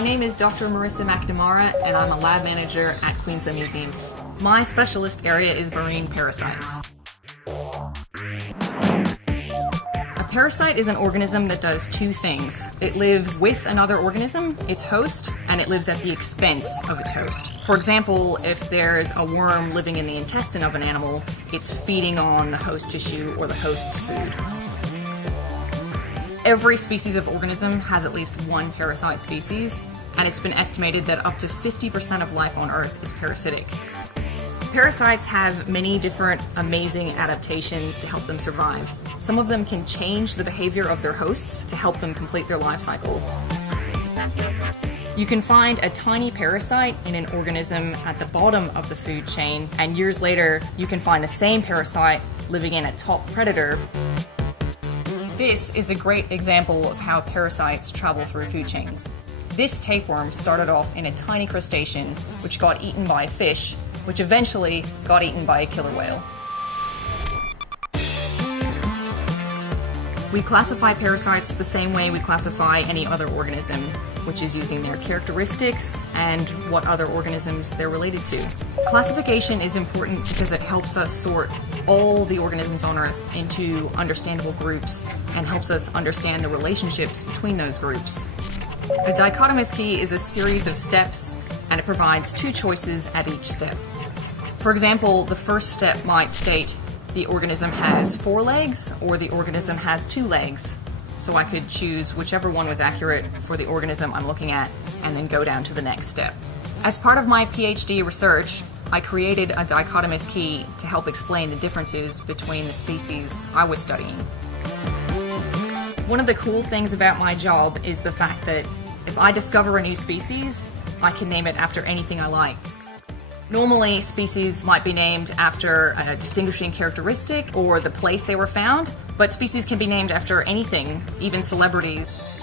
My name is Dr. Marissa McNamara, and I'm a lab manager at Queensland Museum. My specialist area is marine parasites. A parasite is an organism that does two things. It lives with another organism, its host, and it lives at the expense of its host. For example, if there's a worm living in the intestine of an animal, it's feeding on the host tissue or the host's food. Every species of organism has at least one parasite species, and it's been estimated that up to 50% of life on Earth is parasitic. Parasites have many different amazing adaptations to help them survive. Some of them can change the behavior of their hosts to help them complete their life cycle. You can find a tiny parasite in an organism at the bottom of the food chain, and years later, you can find the same parasite living in a top predator. This is a great example of how parasites travel through food chains. This tapeworm started off in a tiny crustacean, which got eaten by a fish, which eventually got eaten by a killer whale. We classify parasites the same way we classify any other organism, which is using their characteristics and what other organisms they're related to. Classification is important because it helps us sort all the organisms on Earth into understandable groups and helps us understand the relationships between those groups. A dichotomous key is a series of steps, and it provides two choices at each step. For example, the first step might state the organism has 4 legs or the organism has 2 legs. So I could choose whichever one was accurate for the organism I'm looking at and then go down to the next step. As part of my PhD research, I created a dichotomous key to help explain the differences between the species I was studying. One of the cool things about my job is the fact that if I discover a new species, I can name it after anything I like. Normally, species might be named after a distinguishing characteristic or the place they were found, but species can be named after anything, even celebrities.